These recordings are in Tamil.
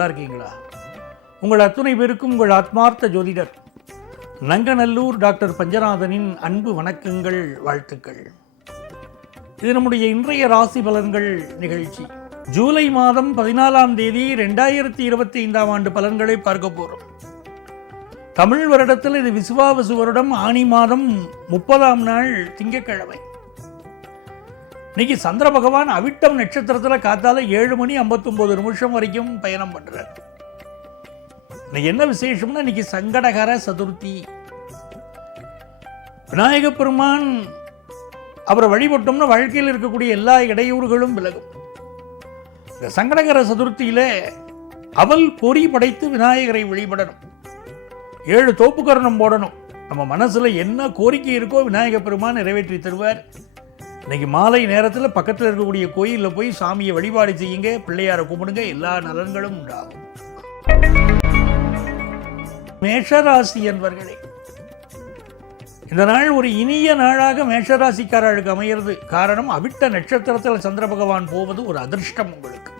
நல்லா இருக்கீங்களா? உங்கள் அத்துணை பேருக்கும் உங்கள் ஆத்மார்த்த ஜோதிடர் நங்கநல்லூர் டாக்டர் பஞ்சநாதனின் அன்பு வணக்கங்கள், வாழ்த்துக்கள். இது நம்முடைய இன்றைய ராசி பலன்கள் நிகழ்ச்சி. ஜூலை மாதம் 14ஆம் தேதி 2025ஆம் ஆண்டு பலன்களை பார்க்க போகிறோம். தமிழ் வருடத்தில் இது விசுவாவசு வருடம், ஆனி மாதம் 30ஆம் நாள் திங்கட்கிழமை. இன்னைக்கு சந்திர பகவான் அவிட்டம் நட்சத்திரத்தில் காத்தால 7:59 வரைக்கும் பயணம் பண்றார். இன்னைக்கு என்ன விசேஷம்னா, இன்னைக்கு சங்கடகர சதுர்த்தி. விநாயக பெருமான் அவரை வழிபட்டோம்னா வாழ்க்கையில் இருக்கக்கூடிய எல்லா இடையூறுகளும் விலகும். இந்த சங்கடகர சதுர்த்தியில அவல் பொறி படைத்து விநாயகரை வழிபடணும். 7 தோப்புக்கரணம் போடணும். நம்ம மனசுல என்ன கோரிக்கை இருக்கோ விநாயக பெருமான் நிறைவேற்றி தருவார். இன்னைக்கு மாலை நேரத்தில் பக்கத்தில் இருக்கக்கூடிய கோயிலில் போய் சாமியை வழிபாடு செய்யுங்க, பிள்ளையாரை கும்பிடுங்க, எல்லா நலன்களும் உண்டாகும். மேஷராசி என்பர்களே, இந்த நாள் ஒரு இனிய நாளாக மேஷராசிக்காரர்களுக்கு அமைகிறது. காரணம், அவிட்ட நட்சத்திரத்தில் சந்திர பகவான் போவது ஒரு அதிர்ஷ்டம் உங்களுக்கு.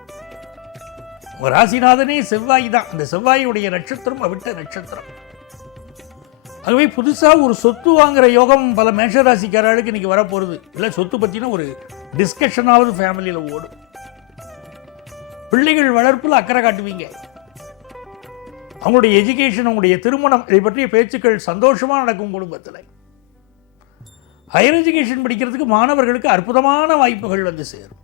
உங்க ராசிநாதனே செவ்வாய் தான். அந்த செவ்வாயுடைய நட்சத்திரம் அவிட்ட நட்சத்திரம். ஆகவே புதுசாக ஒரு சொத்து வாங்குற யோகம் பல மேஷராசிக்காரர்களுக்கு இன்னைக்கு வரப்போகிறது. இல்லை, சொத்து பற்றின ஒரு டிஸ்கஷனாவது ஃபேமிலியில் ஓடும். பிள்ளைகள் வளர்ப்பில் அக்கறை காட்டுவீங்க. அவங்களுடைய எஜுகேஷன், அவங்களுடைய திருமணம், இதை பற்றிய பேச்சுக்கள் சந்தோஷமாக நடக்கும் குடும்பத்தில். ஹையர் எஜுகேஷன் படிக்கிறதுக்கு மாணவர்களுக்கு அற்புதமான வாய்ப்புகள் வந்து சேரும்.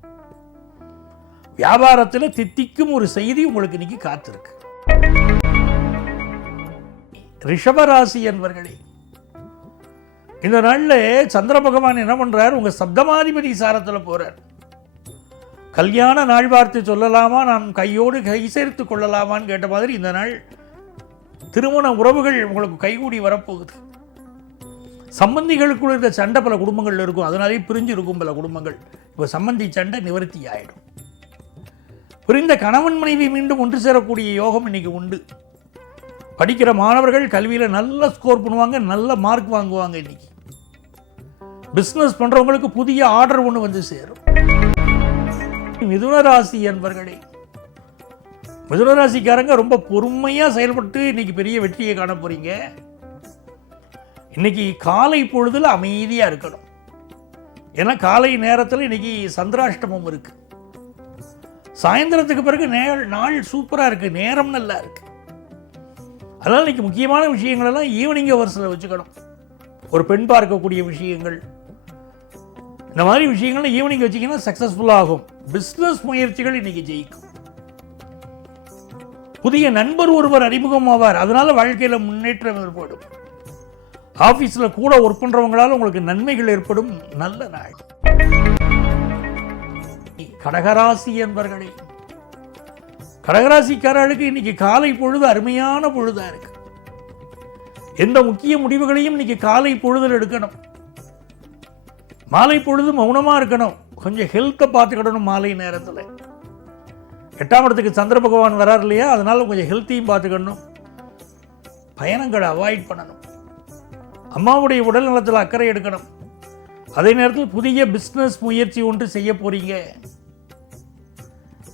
வியாபாரத்தில் தித்திக்கும் ஒரு செய்தி உங்களுக்கு இன்னைக்கு காத்திருக்கு. ரிஷபராசி என்பர்களே, இந்த நாளில் சந்திர பகவான் என்ன பண்றார், உங்க சப்தமாதிபதி சாரத்தில் போறார். கல்யாண நாள் பார்த்து சொல்லலாமா, நான் கையோடு கை சேர்த்து கொள்ளலாமான்னு கேட்ட மாதிரி இந்த நாள் திருமண உறவுகள் உங்களுக்கு கைகூடி வரப்போகுது. சம்பந்திகளுக்குள்ள இருந்த சண்டை பல குடும்பங்கள் இருக்கும், அதனாலே பிரிஞ்சு இருக்கும் பல குடும்பங்கள். இப்போ சம்பந்தி சண்டை நிவர்த்தி ஆயிடும். புரிந்த கணவன் மனைவி மீண்டும் ஒன்று சேரக்கூடிய யோகம் இன்னைக்கு உண்டு. படிக்கிற மாணவர்கள் கல்வியில் நல்ல ஸ்கோர் பண்ணுவாங்க, நல்ல மார்க் வாங்குவாங்க. இன்னைக்கு பிஸ்னஸ் பண்றவங்களுக்கு புதிய ஆர்டர் ஒன்று வந்து சேரும். மிதுனராசி என்பர்களே, மிதுனராசிக்காரங்க ரொம்ப பொறுமையாக செயல்பட்டு இன்னைக்கு பெரிய வெற்றியை காண போறீங்க. இன்னைக்கு காலை பொழுதுல அமைதியாக இருக்கணும். ஏன்னா காலை நேரத்தில் இன்னைக்கு சந்திராஷ்டமம் இருக்கு. சாயந்தரத்துக்கு பிறகு நாள் சூப்பராக இருக்கு, நேரம் நல்லா இருக்கு. அதனால் இன்னைக்கு முக்கியமான விஷயங்கள் எல்லாம் ஈவினிங் ஹவர்ஸில் வச்சுக்கணும். ஒரு பெண் பார்க்கக்கூடிய விஷயங்கள், இந்த மாதிரி விஷயங்கள் ஈவினிங் வச்சிங்கன்னா சக்ஸஸ்ஃபுல்லாக ஆகும். பிஸ்னஸ் முயற்சிகள் இன்னைக்கு ஜெயிக்கும். புதிய நண்பர் ஒருவர் அறிமுகம் ஆவார், அதனால வாழ்க்கையில் முன்னேற்றம் ஏற்படும். ஆஃபீஸில் கூட ஒர்க் பண்ணுறவங்களால உங்களுக்கு நன்மைகள் ஏற்படும். நல்ல நாள். கடகராசி என்பர்களே, கடகராசிக்காரர்களுக்கு இன்னைக்கு காலை பொழுது அருமையான பொழுதா இருக்கு. எந்த முக்கிய முடிவுகளையும் இன்னைக்கு காலை பொழுதில் எடுக்கணும். மாலை பொழுது மௌனமா இருக்கணும். கொஞ்சம் ஹெல்த்தை பார்த்துக்கிடணும். மாலை நேரத்தில் 8ஆம் இடத்துக்கு சந்திர பகவான் வரார் இல்லையா, அதனால கொஞ்சம் ஹெல்த்தையும் பார்த்துக்கணும். பயணங்களை அவாய்ட் பண்ணணும். அம்மாவுடைய உடல் நலத்தில் அக்கறை எடுக்கணும். அதே நேரத்தில் புதிய பிஸ்னஸ் முயற்சி ஒன்று செய்ய போறீங்க.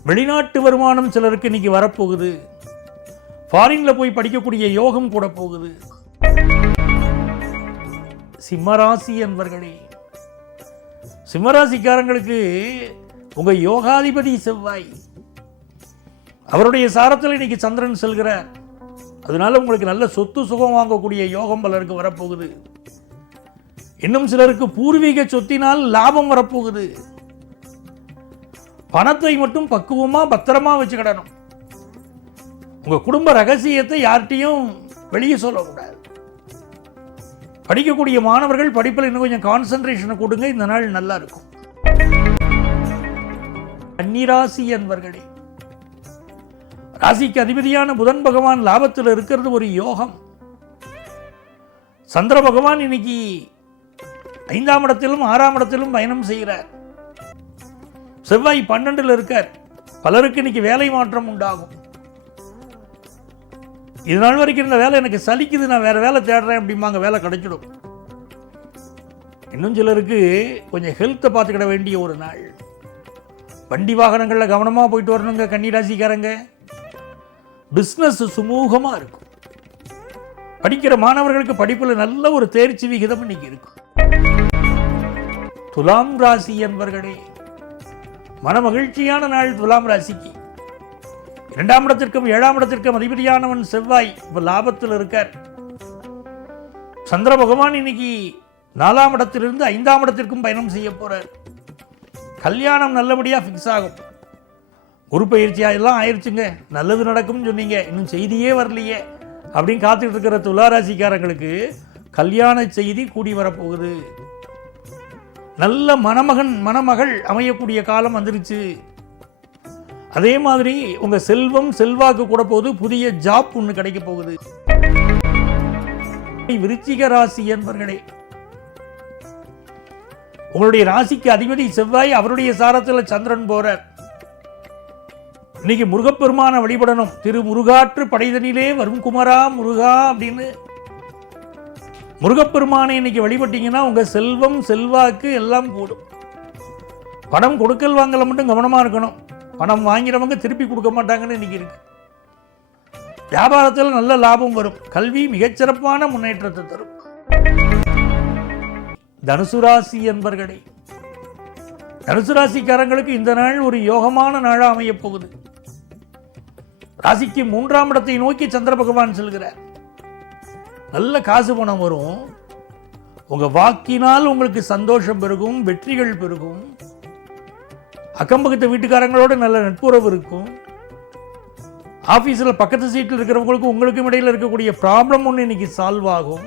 வெளிநாட்டு வருமானம் சிலருக்கு இன்னைக்கு வரப்போகுது. ஃபாரின்ல போய் படிக்கக்கூடிய யோகம் கூட போகுது. சிம்மராசி என்பர்களே, சிம்மராசிக்காரங்களுக்கு உங்க யோகாதிபதி செவ்வாய், அவருடைய சாரத்தில் இன்னைக்கு சந்திரன் செல்கிறார். அதனால உங்களுக்கு நல்ல சொத்து சுகம் வாங்கக்கூடிய யோகம் பலருக்கு வரப்போகுது. இன்னும் சிலருக்கு பூர்வீக சொத்தினால் லாபம் வரப்போகுது. பணத்தை மட்டும் பக்குவமா பத்திரமா வச்சுக்கிடணும். உங்க குடும்ப ரகசியத்தை யார்கிட்டையும் வெளியே சொல்லக்கூடாது. படிக்கக்கூடிய மாணவர்கள் படிப்பில் இன்னும் கொஞ்சம் கான்சென்ட்ரேஷனை கொடுங்க. இந்த நாள் நல்லா இருக்கும். கன்னிராசி என்பர்களே, ராசிக்கு அதிபதியான புதன் பகவான் லாபத்தில் இருக்கிறது ஒரு யோகம். சந்திர பகவான் இன்னைக்கு 5ஆம் இடத்திலும் 6ஆம் இடத்திலும் பயணம் செய்கிறார். செவ்வாய் 12ல் இருக்கார். பலருக்கு இன்னைக்கு வேலை மாற்றம் உண்டாகும். இது நாள் வரைக்கும் இந்த வேலை எனக்கு சலிக்குது, நான் வேற வேலை தேடுறேன் அப்படிம்பாங்க, வேலை கிடைச்சிடும். இன்னும் சிலருக்கு கொஞ்சம் ஹெல்த்தை பார்த்துக்கிட வேண்டிய ஒரு நாள். வண்டி வாகனங்களில் கவனமாக போயிட்டு வரணுங்க கன்னிராசிக்காரங்க. பிஸ்னஸ் சுமூகமாக இருக்கும். படிக்கிற மாணவர்களுக்கு படிப்பில் நல்ல ஒரு தேர்ச்சி விகிதம் இன்னைக்கு இருக்கும். துலாம் ராசி என்பர்களே, மன மகிழ்ச்சியான நாள் துலாம் ராசிக்கு. 2ஆம் இடத்திற்கும் 7ஆம் இடத்திற்கும் அதிபதியானவன் செவ்வாய் இப்ப லாபத்தில் இருக்கார். சந்திர பகவான் இன்னைக்கு 4ஆம் இடத்திலிருந்து 5ஆம் இடத்திற்கும் பயணம் செய்ய போறார். கல்யாணம் நல்லபடியா ஃபிக்ஸ் ஆகும். குரு பயிற்சியா எல்லாம் ஆயிடுச்சுங்க, நல்லது நடக்கும்னு சொன்னீங்க, இன்னும் செய்தியே வரலையே அப்படின்னு காத்துட்டு இருக்கிற துளாராசிக்காரங்களுக்கு கல்யாண செய்தி கூடி வரப்போகுது. நல்ல மணமகன் மணமகள் அமையக்கூடிய காலம் வந்துருச்சு. அதே மாதிரி உங்க செல்வம் செல்வாக்கு கூட போகுது. புதிய ஜாப் ஒன்று கிடைக்க போகுது. விருச்சிக ராசி என்பர்களே, உங்களுடைய ராசிக்கு அதிபதி செவ்வாய், அவருடைய சாரத்தில் சந்திரன் போறார். இன்னைக்கு முருகப்பெருமான வழிபடணும். திரு முருகாற்று படைதனிலே வரும் குமரா முருகா அப்படின்னு முருகப்பெருமானை இன்னைக்கு வழிபட்டீங்கன்னா உங்க செல்வம் செல்வாக்கு எல்லாம் கூடும். பணம் கொடுக்கல் வாங்கல மட்டும் கவனமா இருக்கணும். பணம் வாங்கிறவங்க திருப்பி கொடுக்க மாட்டாங்கன்னு இன்னைக்கு இருக்கு. வியாபாரத்தில் நல்ல லாபம் வரும். கல்வி மிகச்சிறப்பான முன்னேற்றத்தை தரும். தனுசு ராசி என்பர்களே, தனுசு ராசிக்காரங்களுக்கு இந்த நாள் ஒரு யோகமான நாளா அமைய போகுது. ராசிக்கு 3ஆம் இடத்தை நோக்கி சந்திர பகவான் செல்கிறார். நல்ல காசு பணம் வரும். உங்க வாக்கினால் உங்களுக்கு சந்தோஷம் பெருகும், வெற்றிகள் பெருகும். அக்கம்பக்கத்து வீட்டுக்காரங்களோட நல்ல நட்புறவு இருக்கும். ஆபீஸில் பக்கத்து சீட்டில் இருக்கிறவங்களுக்கும் உங்களுக்கும் இடையில் இருக்கக்கூடிய ப்ராப்ளம் ஒன்று இன்னைக்கு சால்வ் ஆகும்.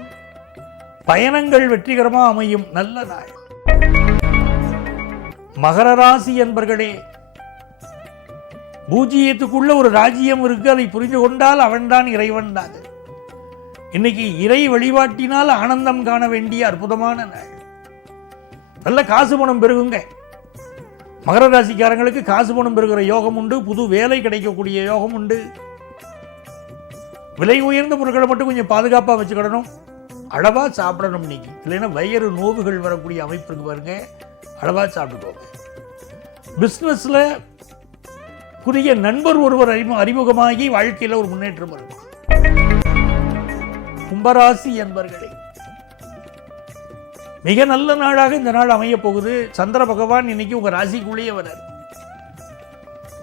பயணங்கள் வெற்றிகரமாக அமையும். நல்ல நாள். மகர ராசி என்பர்களே, பூஜ்ஜியத்துக்குள்ள ஒரு ராஜ்யம் இருக்கு. அதை புரிந்து கொண்டால் அவன்தான் இறைவன் தான். இன்னைக்கு இறை வழிபாட்டினால் ஆனந்தம் காண வேண்டிய அற்புதமான நாள். நல்ல காசு பணம் பெருகுங்க. மகர ராசிக்காரங்களுக்கு காசு பணம் பெறுகிற யோகம் உண்டு. புது வேலை கிடைக்கக்கூடிய யோகம் உண்டு. விலை உயர்ந்த பொருட்களை மட்டும் கொஞ்சம் பாதுகாப்பாக வச்சுக்கிடணும். அளவா சாப்பிடணும். இன்னைக்கு இல்லைன்னா வயிறு நோவுகள் வரக்கூடிய அமைப்பு இருக்கு பாருங்க. அளவா சாப்பிட்டுக்கோங்க. பிஸ்னஸ்ல புதிய நண்பர் ஒருவர் அறிமுகமாகி வாழ்க்கையில் ஒரு முன்னேற்றம் இருக்கும். கும்பராசி என்பர்களே, மிக நல்ல நாளாக இந்த நாள் அமைய போகுது. சந்திர பகவான் இன்னைக்கு உங்க ராசிக்குள்ளேயே வரார்.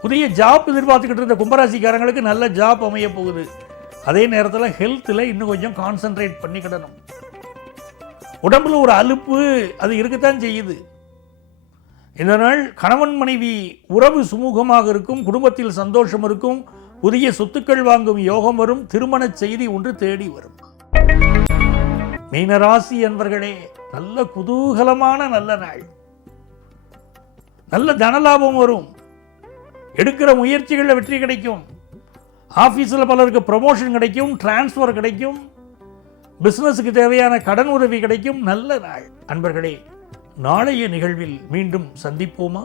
புதிய ஜாப் எதிர்பார்த்துக்கிட்டு இருந்த கும்பராசிக்காரங்களுக்கு நல்ல ஜாப் அமைய போகுது. அதே நேரத்தில் ஹெல்த்தில் இன்னும் கொஞ்சம் கான்சென்ட்ரேட் பண்ணிக்கிடணும். உடம்புல ஒரு அலுப்பு அது இருக்கத்தான் செய்யுது. இந்த நாள் கணவன் மனைவி உறவு சுமூகமாக இருக்கும். குடும்பத்தில் சந்தோஷம் இருக்கும். புதிய சொத்துக்கள் வாங்கும் யோகம் வரும். திருமண செய்தி ஒன்று தேடி வரும். மீனராசி என்பர்களே, நல்ல குதூகலமான நல்ல நாள். நல்ல தனலாபம் வரும். எடுக்கிற முயற்சிகளில் வெற்றி கிடைக்கும். ஆபீஸில் பலருக்கு ப்ரமோஷன் கிடைக்கும், டிரான்ஸ்ஃபர் கிடைக்கும். பிசினஸுக்கு தேவையான கடன் உதவி கிடைக்கும். நல்ல நாள். அன்பர்களே, நாளைய நிகழ்வில் மீண்டும் சந்திப்போமா?